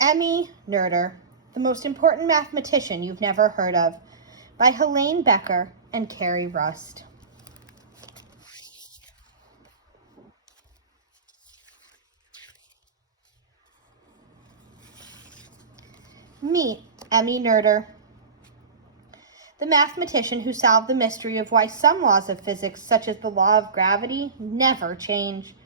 Emmy Noether, the most important mathematician you've never heard of, by Helene Becker and Carrie Rust. Meet Emmy Noether, the mathematician who solved the mystery of why some laws of physics, such as the law of gravity, never change.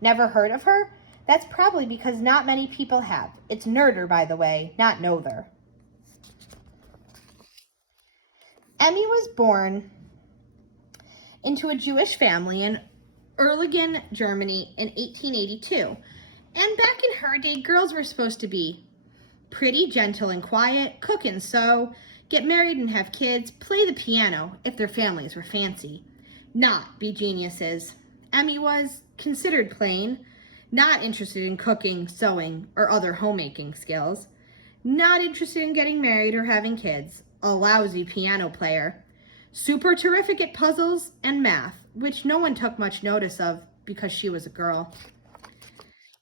Never heard of her? That's probably because not many people have. It's Noether, by the way, not Noether. Emmy was born into a Jewish family in Erlangen, Germany in 1882. And back in her day, girls were supposed to be pretty, gentle, and quiet, cook and sew, get married and have kids, play the piano if their families were fancy, not be geniuses. Emmy was considered plain, not interested in cooking, sewing, or other homemaking skills, not interested in getting married or having kids, a lousy piano player, super terrific at puzzles and math, which no one took much notice of because she was a girl.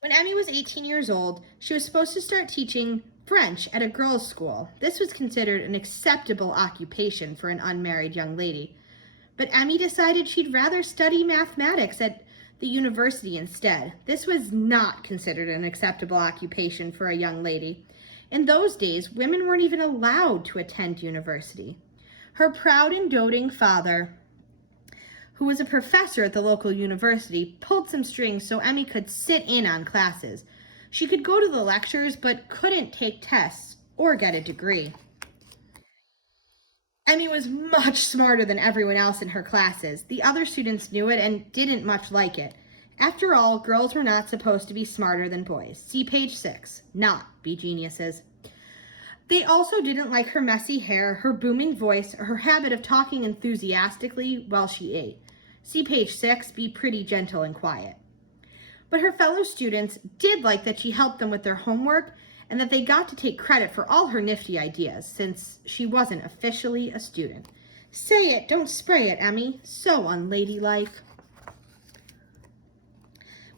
When Emmy was 18 years old, she was supposed to start teaching French at a girls' school. This was considered an acceptable occupation for an unmarried young lady. But Emmy decided she'd rather study mathematics at the university instead. This was not considered an acceptable occupation for a young lady. In those days, women weren't even allowed to attend university. Her proud and doting father, who was a professor at the local university, pulled some strings so Emmy could sit in on classes. She could go to the lectures, but couldn't take tests or get a degree. Emmy was much smarter than everyone else in her classes. The other students knew it and didn't much like it. After all, girls were not supposed to be smarter than boys. See page 6, not be geniuses. They also didn't like her messy hair, her booming voice, or her habit of talking enthusiastically while she ate. See page 6, be pretty, gentle, and quiet. But her fellow students did like that she helped them with their homework and that they got to take credit for all her nifty ideas since she wasn't officially a student. Say it, don't spray it, Emmy. So unladylike.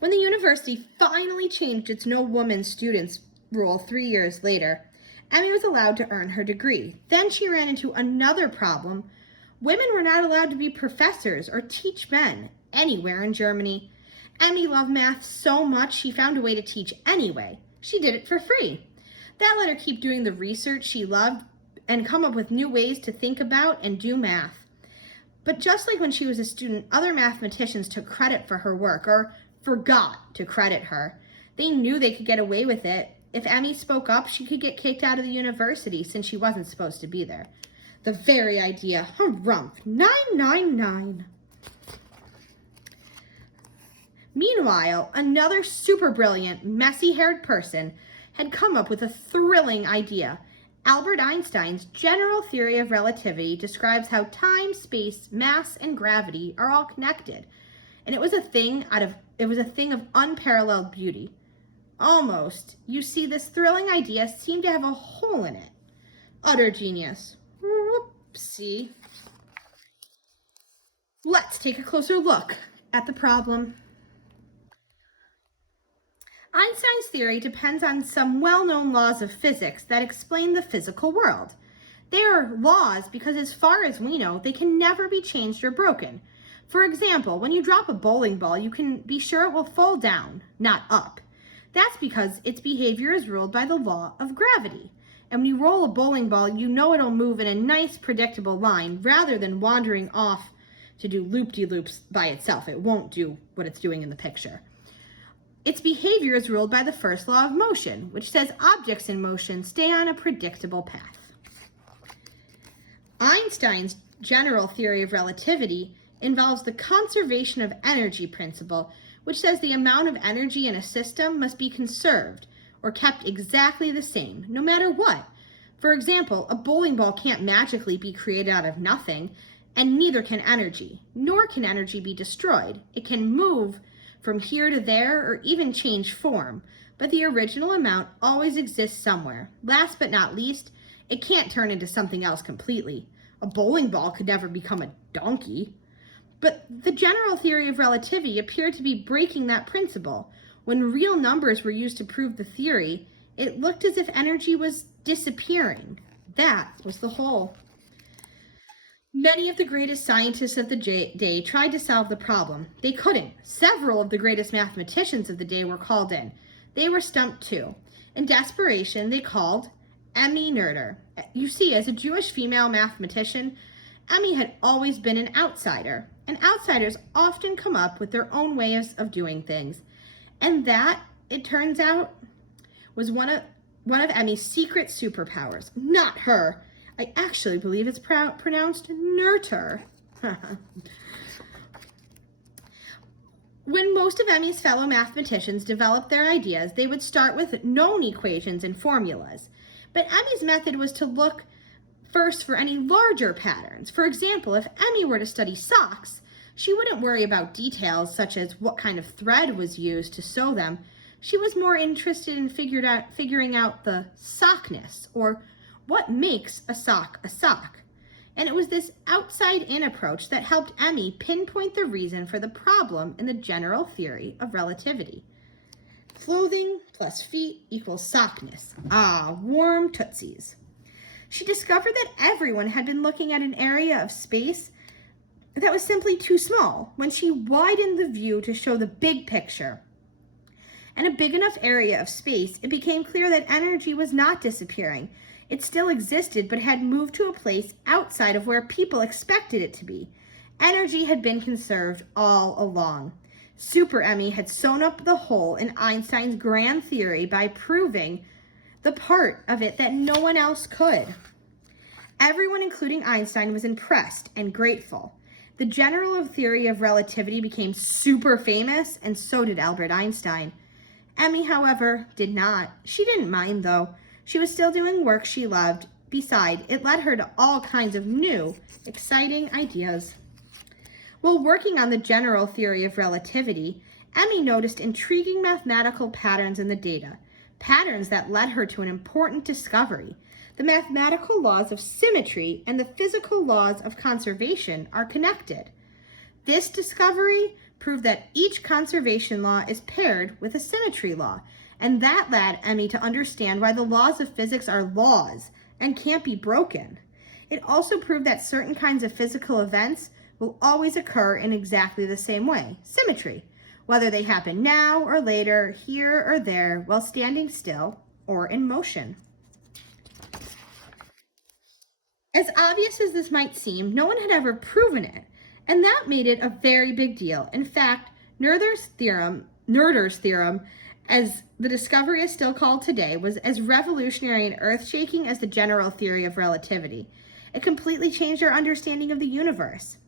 When the university finally changed its no woman students rule 3 years later, Emmy was allowed to earn her degree. Then she ran into another problem. Women were not allowed to be professors or teach men anywhere in Germany. Emmy loved math so much she found a way to teach anyway. She did it for free. That let her keep doing the research she loved and come up with new ways to think about and do math. But just like when she was a student, other mathematicians took credit for her work or forgot to credit her. They knew they could get away with it. If Emmy spoke up, she could get kicked out of the university since she wasn't supposed to be there. The very idea. Harumph. 999. Meanwhile, another super brilliant, messy-haired person had come up with a thrilling idea. Albert Einstein's general theory of relativity describes how time, space, mass, and gravity are all connected. And it was a thing of unparalleled beauty. Almost, you see, this thrilling idea seemed to have a hole in it. Utter genius. Whoopsie. Let's take a closer look at the problem. Einstein's theory depends on some well-known laws of physics that explain the physical world. They are laws because, as far as we know, they can never be changed or broken. For example, when you drop a bowling ball, you can be sure it will fall down, not up. That's because its behavior is ruled by the law of gravity. And when you roll a bowling ball, you know it'll move in a nice, predictable line rather than wandering off to do loop-de-loops by itself. It won't do what it's doing in the picture. Its behavior is ruled by the first law of motion, which says objects in motion stay on a predictable path. Einstein's general theory of relativity involves the conservation of energy principle, which says the amount of energy in a system must be conserved or kept exactly the same, no matter what. For example, a bowling ball can't magically be created out of nothing, and neither can energy, nor can energy be destroyed. It can move from here to there or even change form, but the original amount always exists somewhere. Last but not least, it can't turn into something else completely. A bowling ball could never become a donkey. But the general theory of relativity appeared to be breaking that principle. When real numbers were used to prove the theory, It looked as if energy was disappearing. That was the hole. Many of the greatest scientists of the day tried to solve the problem. They couldn't. Several of the greatest mathematicians of the day were called in. They were stumped too. In desperation, they called Emmy Noether. You see, as a Jewish female mathematician, Emmy had always been an outsider, and outsiders often come up with their own ways of doing things. And that, it turns out, was one of Emmy's secret superpowers. Not her. I actually believe it's pronounced Noether. When most of Emmy's fellow mathematicians developed their ideas, they would start with known equations and formulas. But Emmy's method was to look first for any larger patterns. For example, if Emmy were to study socks, she wouldn't worry about details such as what kind of thread was used to sew them. She was more interested in figuring out the sockness, or what makes a sock a sock. And it was this outside-in approach that helped Emmy pinpoint the reason for the problem in the general theory of relativity. Clothing plus feet equals sockness. Ah, warm tootsies. She discovered that everyone had been looking at an area of space that was simply too small. When she widened the view to show the big picture and a big enough area of space, it became clear that energy was not disappearing. It still existed, but had moved to a place outside of where people expected it to be. Energy had been conserved all along. Super Emmy had sewn up the hole in Einstein's grand theory by proving the part of it that no one else could. Everyone, including Einstein, was impressed and grateful. The general theory of relativity became super famous, and so did Albert Einstein. Emmy, however, did not. She didn't mind, though. She was still doing work she loved. Besides, it led her to all kinds of new, exciting ideas. While working on the general theory of relativity, Emmy noticed intriguing mathematical patterns in the data, patterns that led her to an important discovery. The mathematical laws of symmetry and the physical laws of conservation are connected. This discovery proved that each conservation law is paired with a symmetry law, and that led Emmy to understand why the laws of physics are laws and can't be broken. It also proved that certain kinds of physical events will always occur in exactly the same way, symmetry, whether they happen now or later, here or there, while standing still or in motion. As obvious as this might seem, no one had ever proven it, and that made it a very big deal. In fact, Noether's theorem, as the discovery is still called today, was as revolutionary and earth-shaking as the general theory of relativity. It completely changed our understanding of the universe.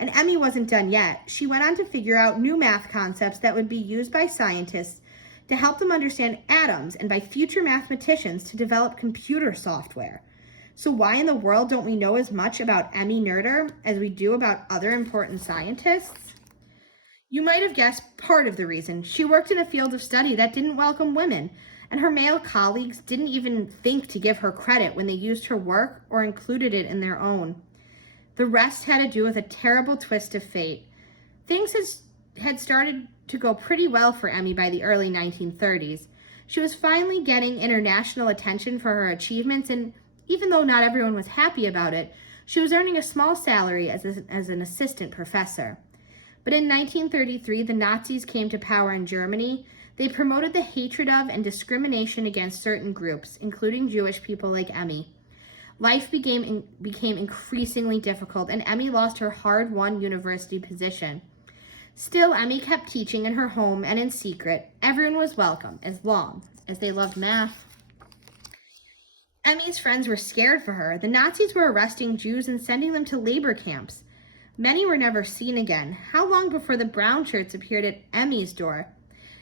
And Emmy wasn't done yet. She went on to figure out new math concepts that would be used by scientists to help them understand atoms, and by future mathematicians to develop computer software. So why in the world don't we know as much about Emmy Noether as we do about other important scientists? You might have guessed part of the reason. She worked in a field of study that didn't welcome women, and her male colleagues didn't even think to give her credit when they used her work or included it in their own. The rest had to do with a terrible twist of fate. Things had started to go pretty well for Emmy by the early 1930s. She was finally getting international attention for her achievements, and even though not everyone was happy about it, she was earning a small salary as an assistant professor. But in 1933, the Nazis came to power in Germany. They promoted the hatred of and discrimination against certain groups, including Jewish people like Emmy. Life became increasingly difficult, and Emmy lost her hard-won university position. Still, Emmy kept teaching in her home and in secret. Everyone was welcome, as long as they loved math. Emmy's friends were scared for her. The Nazis were arresting Jews and sending them to labor camps. Many were never seen again. How long before the brown shirts appeared at Emmy's door?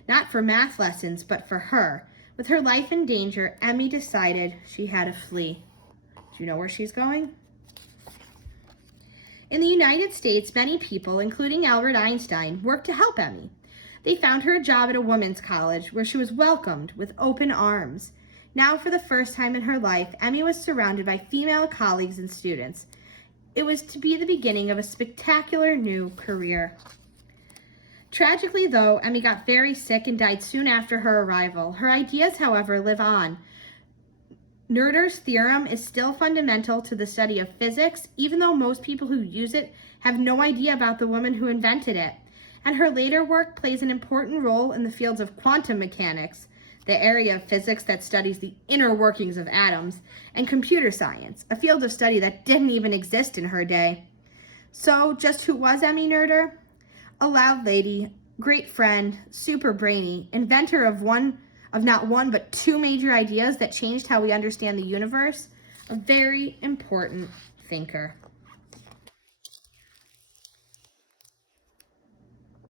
Not for math lessons, but for her. With her life in danger, Emmy decided she had to flee. Do you know where she's going? In the United States, many people, including Albert Einstein, worked to help Emmy. They found her a job at a women's college where she was welcomed with open arms. Now, for the first time in her life, Emmy was surrounded by female colleagues and students. It was to be the beginning of a spectacular new career. Tragically, though, Emmy got very sick and died soon after her arrival. Her ideas, however, live on. Noether's theorem is still fundamental to the study of physics, even though most people who use it have no idea about the woman who invented it. And her later work plays an important role in the fields of quantum mechanics, the area of physics that studies the inner workings of atoms, and computer science, a field of study that didn't even exist in her day. So, just who was Emmy Noether? A loud lady, great friend, super brainy, inventor of not one but two major ideas that changed how we understand the universe, a very important thinker.